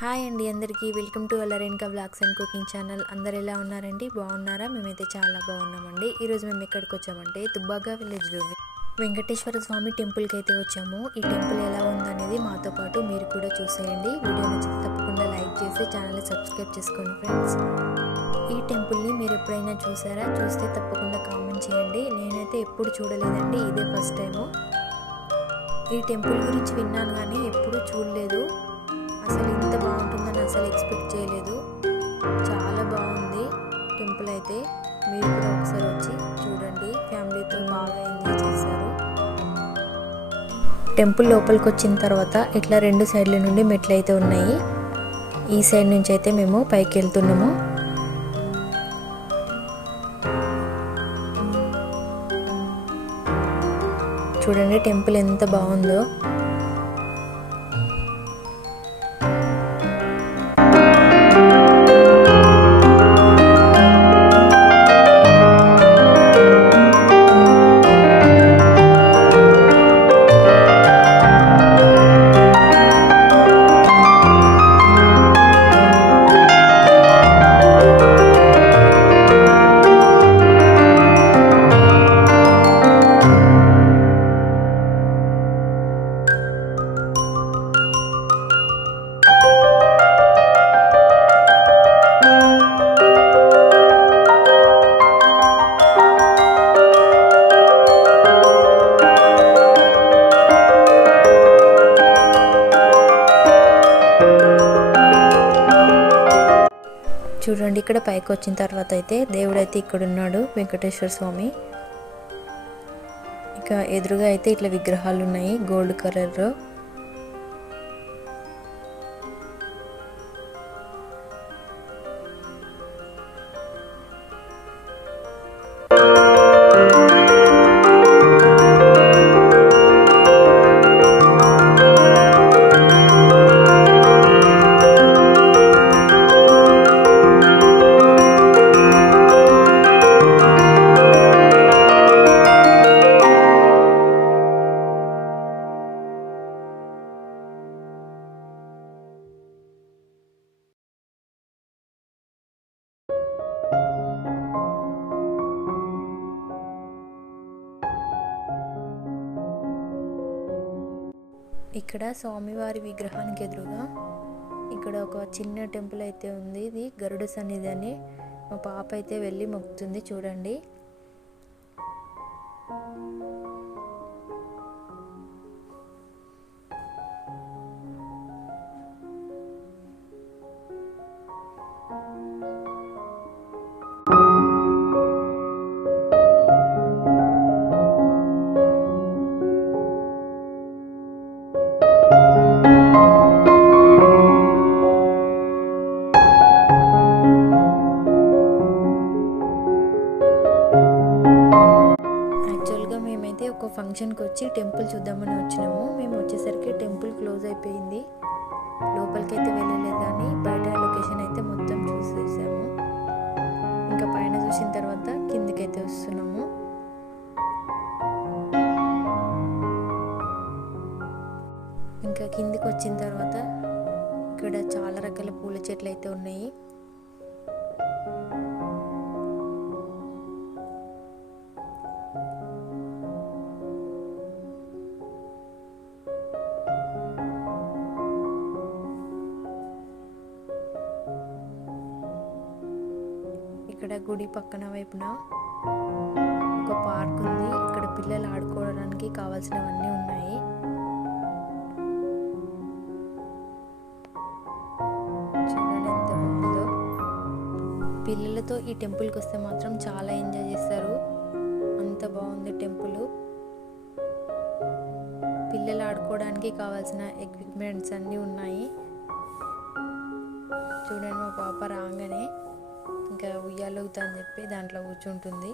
Hi అండి అందరికీ welcome to Renuka vlogs and cooking channel. అందరు ఎలా ఉన్నారండి? బాగున్నారా? మేమైతే చాలా బాగున్నామండి. ఈరోజు మేము ఎక్కడికి వచ్చామంటే దుబ్బాక విలేజ్లోని వెంకటేశ్వర స్వామి టెంపుల్కి అయితే వచ్చాము. ఈ టెంపుల్ ఎలా ఉందనేది మాతో పాటు మీరు కూడా చూసేయండి. వీడియో నచ్చితే తప్పకుండా లైక్ చేసి ఛానల్ని సబ్స్క్రైబ్ చేసుకోండి ఫ్రెండ్స్. ఈ టెంపుల్ని మీరు ఎప్పుడైనా చూసారా? చూస్తే తప్పకుండా కామెంట్ చేయండి. నేనైతే ఎప్పుడు చూడలేదండి, ఇదే ఫస్ట్ టైము. ఈ టెంపుల్ గురించి విన్నాను కానీ ఎప్పుడూ చూడలేదు. అసలు ఇంత బాగుంటుందని అసలు ఎక్స్పెక్ట్ చేయలేదు. చాలా బాగుంది టెంపుల్ అయితే. మీరు కూడా ఒకసారి వచ్చి చూడండి, ఫ్యామిలీతో బాగా ఎంజాయ్ చేస్తారు. టెంపుల్ లోపలికి వచ్చిన తర్వాత ఇట్లా రెండు సైడ్ల నుండి మెట్లు అయితే ఉన్నాయి. ఈ సైడ్ నుంచి అయితే మేము పైకి వెళ్తున్నాము. చూడండి టెంపుల్ ఎంత బాగుందో. చూడండి ఇక్కడ పైకి వచ్చిన తర్వాత అయితే దేవుడైతే ఇక్కడ ఉన్నాడు, వెంకటేశ్వర స్వామి. ఇక ఎదురుగా అయితే ఇట్లా విగ్రహాలు ఉన్నాయి గోల్డ్ కలర్లో. ఇక్కడ స్వామివారి విగ్రహానికి ఎదురుగా ఇక్కడ ఒక చిన్న టెంపుల్ అయితే ఉంది. ఇది గరుడ సన్నిధి అని. మా పాప అయితే వెళ్ళి మొక్కుతుంది చూడండి. మేమైతే ఒక ఫంక్షన్కి వచ్చి టెంపుల్ చూద్దామని వచ్చినాము. మేము వచ్చేసరికి టెంపుల్ క్లోజ్ అయిపోయింది. లోపలికైతే వెళ్ళలేదు కానీ బయట లొకేషన్ అయితే మొత్తం చూసేసాము. ఇంకా పైన చూసిన తర్వాత కిందికైతే వస్తున్నాము. ఇంకా కిందికి వచ్చిన తర్వాత ఇక్కడ చాలా రకాల పూల చెట్లు అయితే ఉన్నాయి. ఇక్కడ గుడి పక్కన వైపున ఒక పార్క్ ఉంది. ఇక్కడ పిల్లలు ఆడుకోవడానికి కావాల్సినవన్నీ ఉన్నాయి. చూడండి ఎంత బాగుందో. పిల్లలతో ఈ టెంపుల్కి వస్తే మాత్రం చాలా ఎంజాయ్ చేస్తారు. అంత బాగుంది టెంపుల్. పిల్లలు ఆడుకోవడానికి కావాల్సిన ఎక్విప్మెంట్స్ అన్నీ ఉన్నాయి. చూడండి మా పాప రాగానే ఇంకా ఉయ్యాలవుతా అని చెప్పి దాంట్లో కూర్చుంటుంది.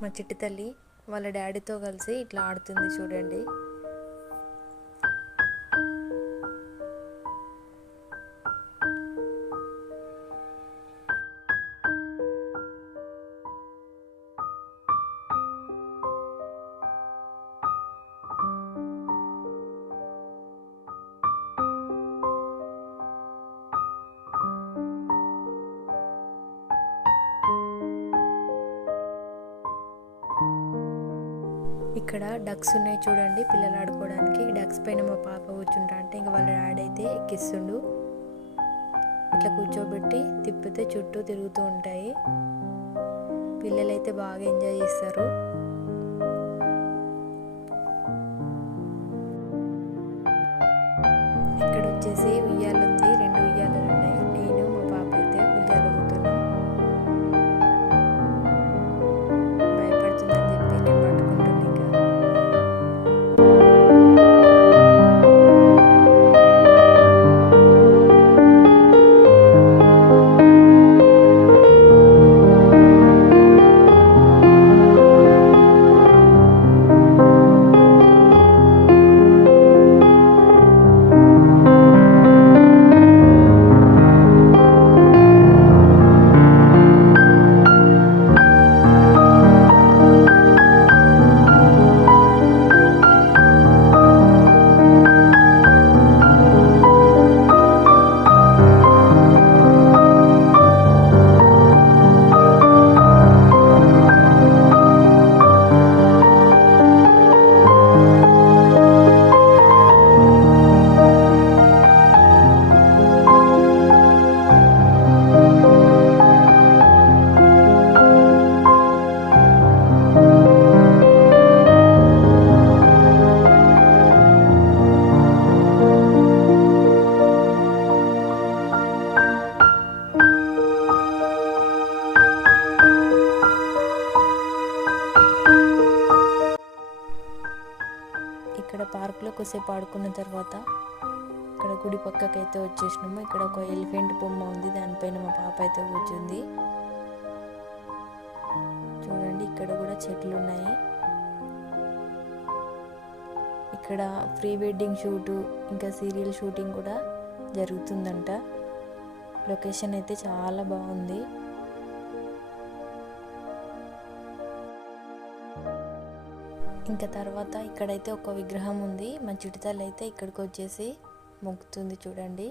మా చిట్టి తల్లి వాళ్ళ డాడీతో కలిసి ఇట్లా ఆడుతుంది చూడండి. ఇక్కడ డక్స్ ఉన్నాయి చూడండి, పిల్లలు ఆడుకోవడానికి. డక్స్ పైన మా పాప కూర్చుంటా అంటే ఇంకా వాళ్ళ డాడీ అయితే ఎక్కిస్తుండు. ఇట్లా కూర్చోబెట్టి తిప్పితే చుట్టూ తిరుగుతూ ఉంటాయి. పిల్లలైతే బాగా ఎంజాయ్ చేస్తారు. ఇక్కడ వచ్చేసి ఉయ్యాలు ఉంది, 2 ఉయ్యాలు ఉన్నాయి. నేను మా పాప అయితే ఉయ్యాలు ఊగుతున్నాం. భయపడుతుందని చెప్పి నేను పట్టుకుంటున్నాను. ఇంకా ఇక్కడ పార్క్లో కొద్దిసేపు ఆడుకున్న తర్వాత ఇక్కడ గుడి పక్కకైతే వచ్చేసినాము. ఇక్కడ ఒక ఎలిఫెంట్ బొమ్మ ఉంది, దానిపైన మా పాప అయితే కూర్చుంది. చూడండి ఇక్కడ కూడా చెట్లు ఉన్నాయి. ఇక్కడ ప్రీ వెడ్డింగ్ షూటు ఇంకా సీరియల్ షూటింగ్ కూడా జరుగుతుందంట. లొకేషన్ అయితే చాలా బాగుంది. ఇంకా తర్వాత ఇక్కడైతే ఒక విగ్రహం ఉంది. మా చిటితల్లి అయితే ఇక్కడికి వచ్చేసి మొక్కుతుంది చూడండి.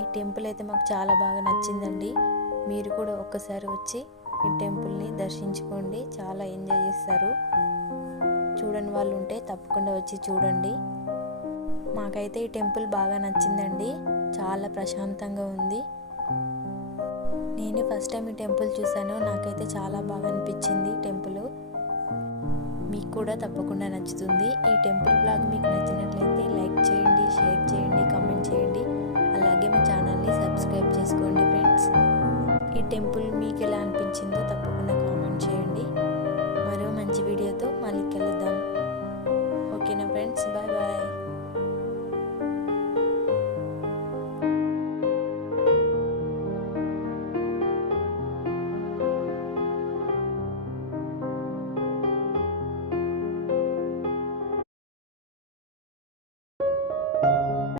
ఈ టెంపుల్ అయితే మాకు చాలా బాగా నచ్చిందండి. మీరు కూడా ఒక్కసారి వచ్చి ఈ టెంపుల్ని దర్శించుకోండి, చాలా ఎంజాయ్ చేస్తారు. చూడని వాళ్ళు ఉంటే తప్పకుండా వచ్చి చూడండి. మాకైతే ఈ టెంపుల్ బాగా నచ్చిందండి, చాలా ప్రశాంతంగా ఉంది. నేను ఫస్ట్ టైం ఈ టెంపుల్ చూసాను, నాకైతే చాలా బాగా అనిపించింది టెంపుల్. మీకు కూడా తప్పకుండా నచ్చుతుంది. ఈ టెంపుల్ బ్లాగ్ మీకు నచ్చినట్లయితే లైక్ చేయండి, షేర్ చేయండి, కామెంట్ చేయండి. అలాగే మా ఛానల్ని సబ్స్క్రైబ్ చేసుకోండి ఫ్రెండ్స్. ఈ టెంపుల్